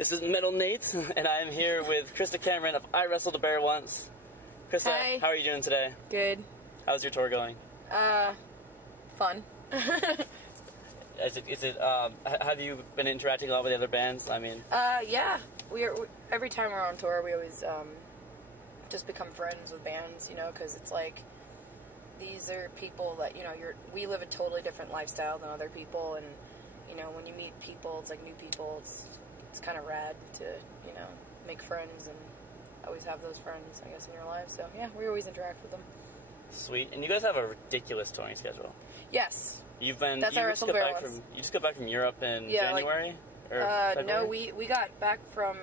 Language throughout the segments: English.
This is Metal Nate, and I am here with Krysta Cameron of Iwrestledabearonce. Krysta, Hi. How are you doing today? Good. How's your tour going? Fun. Have you been interacting a lot with the other bands? I mean... Yeah. Every time we're on tour, we always, just become friends with bands, you know, because it's like, these are people that, you know, we live a totally different lifestyle than other people, and, you know, when you meet people, it's like new people, it's kind of rad to, you know, make friends and always have those friends, I guess, in your life. So, yeah, we always interact with them. Sweet. And you guys have a ridiculous touring schedule. Yes. You've been... That's you just got back from Europe in January? Or February? No, we got back from...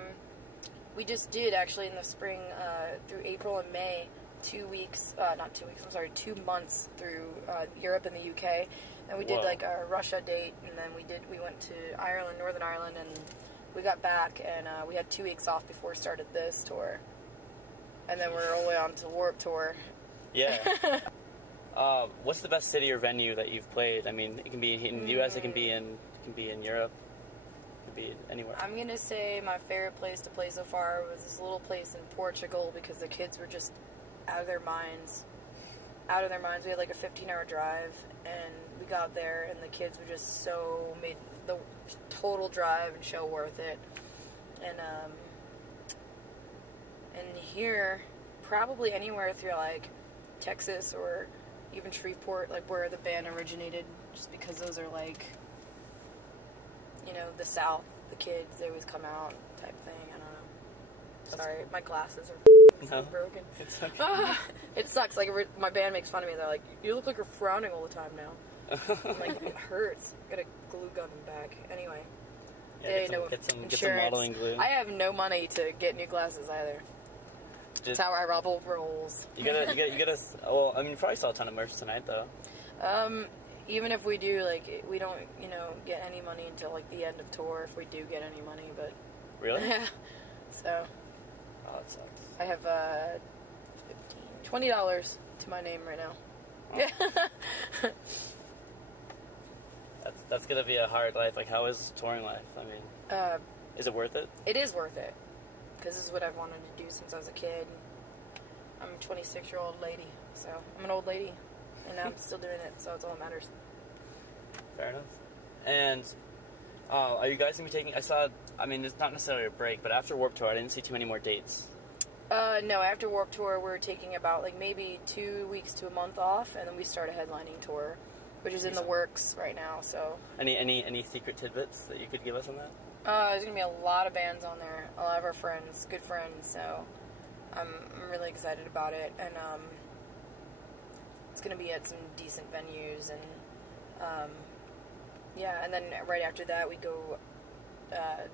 We just did, actually, in the spring, through April and May, 2 weeks, not 2 weeks, I'm sorry, 2 months through Europe and the UK. And we did, like, a Russia date, and then we went to Ireland, Northern Ireland, and we got back, and we had 2 weeks off before we started this tour. And then we're all the way on to Warped Tour. Yeah. What's the best city or venue that you've played? I mean, it can be in the U.S., it can be in Europe, it could be anywhere. I'm gonna say my favorite place to play so far was this little place in Portugal, because the kids were just out of their minds. We had like a 15-hour drive, and we got there, and the kids were just made the total drive and show worth it. And here, probably anywhere through like Texas or even Shreveport, like where the band originated, just because those are like, you know, the South, the kids, they always come out type thing. I don't know. Sorry, my glasses are broken. It's okay. It sucks. Like, my band makes fun of me. They're like, you look like you're frowning all the time now. I'm like, it hurts. Got a glue gun in the back. Anyway. Yeah, get some modeling glue. I have no money to get new glasses either. That's how Iwrestledabearonce rolls. You gotta. Well, I mean, you probably saw a ton of merch tonight, though. Even if we do, like, we don't, you know, get any money until like the end of tour. If we do get any money, but really, yeah. So. Oh, that sucks. I have $20 to my name right now. Oh. That's gonna be a hard life. Like, how is touring life? I mean, is it worth it? It is worth it, because this is what I've wanted to do since I was a kid. I'm a 26-year-old lady, so I'm an old lady, and I'm still doing it, so it's all that matters. Fair enough. And are you guys gonna be taking? I mean, it's not necessarily a break, but after Warped Tour, I didn't see too many more dates. No, after Warped Tour, we're taking about like maybe 2 weeks to a month off, and then we start a headlining tour, which is in the works right now. So any secret tidbits that you could give us on that? There's gonna be a lot of bands on there, a lot of our friends, good friends. So I'm really excited about it, and it's gonna be at some decent venues, and yeah, and then right after that we go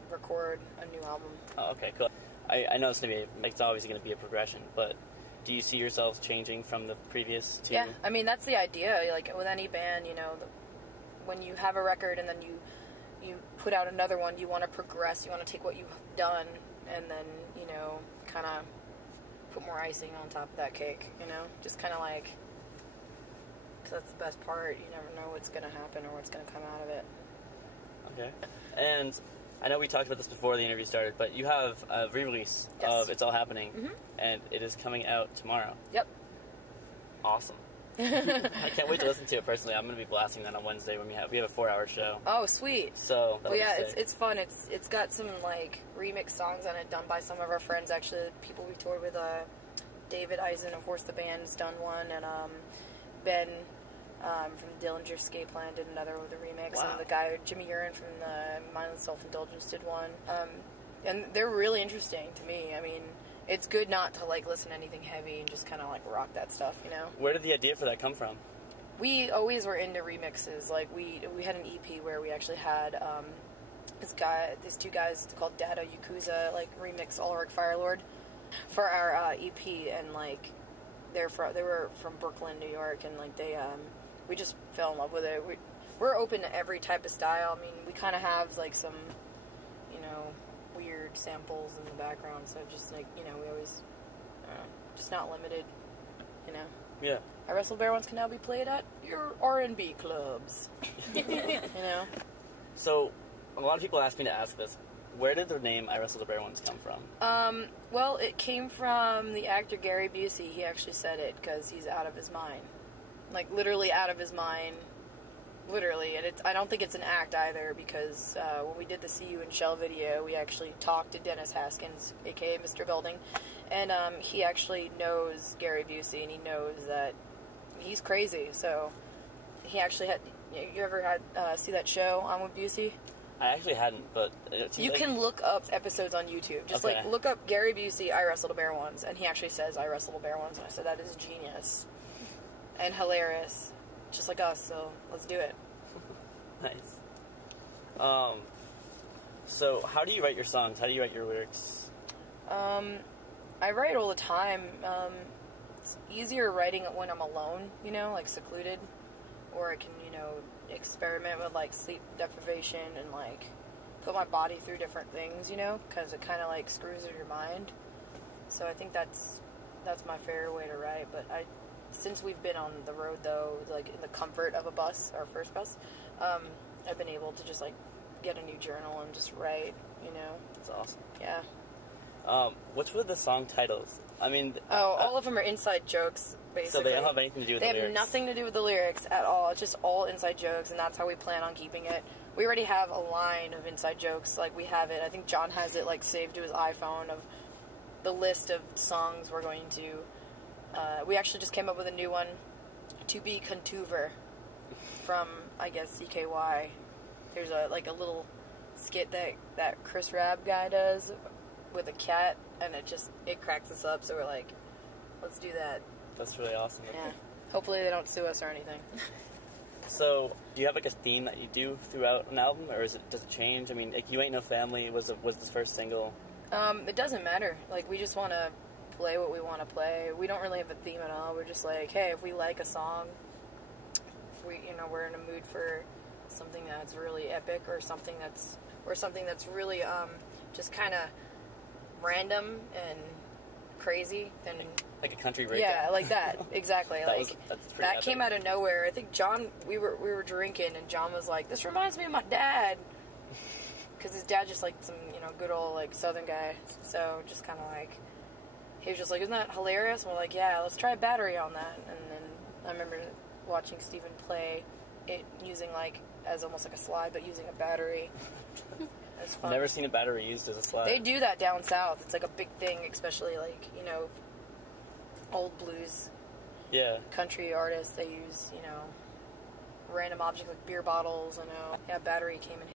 record a new album. Oh, okay, cool. I know it's obviously going to be a progression, but do you see yourselves changing from the previous two? Yeah, I mean, that's the idea. Like, with any band, you know, when you have a record and then you put out another one, you want to progress, you want to take what you've done and then, you know, kind of put more icing on top of that cake, you know? Just kind of like, because that's the best part. You never know what's going to happen or what's going to come out of it. Okay. And I know we talked about this before the interview started, but you have a re-release of It's All Happening, and it is coming out tomorrow. Yep. Awesome. I can't wait to listen to it personally. I'm going to be blasting that on Wednesday when we have a 4-hour show. Oh, sweet. So, well, yeah, it's fun. It's got some, like, remix songs on it done by some of our friends, actually. People we toured with, David Eisen, of course, the band's done one, and Ben from Dillinger Escapeland did another with a remix, and the guy Jimmy Urine from the Mindless Self-Indulgence did one. And they're really interesting to me. I mean, it's good not to like listen to anything heavy and just kind of like rock that stuff, you know. Where did the idea for that come from? We always were into remixes. Like we had an EP where we actually had these two guys called Dada Yakuza like remix All Rick Firelord for our EP, and like they were from Brooklyn, New York, and like we just fell in love with it. We're open to every type of style. I mean, we kind of have like some, you know, weird samples in the background, so just like, you know, we always just not limited, you know. Yeah. Iwrestledabearonce can now be played at your R&B clubs. You know. So, a lot of people ask me to ask this, where did the name I Wrestled a Bear Once come from? Well, it came from the actor Gary Busey. He actually said it because he's out of his mind. Like, literally out of his mind. Literally. And I don't think it's an act either, because when we did the See You in Shell video, we actually talked to Dennis Haskins, a.k.a. Mr. Belding, and he actually knows Gary Busey, and he knows that he's crazy. So he actually had... You ever had see that show on with Busey? I actually hadn't, but... You can look up episodes on YouTube. Just, like, look up Gary Busey, I Wrestled a Bear Once, and he actually says, I Wrestled a Bear Once, and I said, that is genius. And hilarious. Just like us, so let's do it. Nice. So, how do you write your songs? How do you write your lyrics? I write all the time. It's easier writing it when I'm alone, you know, like secluded. Or I can, you know, experiment with, like, sleep deprivation and, like, put my body through different things, you know, because it kind of, like, screws with your mind. So I think that's my favorite way to write. But since we've been on the road, though, like, in the comfort of a bus, our first bus, I've been able to just, like, get a new journal and just write, you know. That's awesome. Yeah. What's with the song titles? I mean... all of them are inside jokes, basically. So they don't have anything to do with the lyrics? They have nothing to do with the lyrics at all. It's just all inside jokes, and that's how we plan on keeping it. We already have a line of inside jokes. Like, we have it. I think John has it, like, saved to his iPhone of the list of songs we're going to... we actually just came up with a new one, To Be Contuver, from, I guess, CKY. There's a little skit that Chris Rabb guy does with a cat, and it cracks us up, so we're like, let's do that. That's really awesome. Yeah. Hopefully they don't sue us or anything. So, do you have, like, a theme that you do throughout an album, or does it change? I mean, like, You Ain't No Family was the first single. It doesn't matter. Like, we just want to play what we want to play. We don't really have a theme at all. We're just like, hey, if we like a song, if we, you know, we're in a mood for something that's really epic, or something that's really just kind of random and crazy, then like a country breakdown. Yeah, like that. Exactly. that epic. Came out of nowhere. I think John, we were drinking, and John was like, "This reminds me of my dad," because his dad just like some, you know, good old like Southern guy. So just kind of like, he was just like, "Isn't that hilarious?" And we're like, "Yeah, let's try a battery on that." And then I remember watching Steven play it using like as almost like a slide, but using a battery. It's fun. I've never seen a battery used as a slide. They do that down south. It's like a big thing, especially like, you know, old blues. Yeah. Country artists, they use, you know, random objects like beer bottles. I know. Yeah, battery came in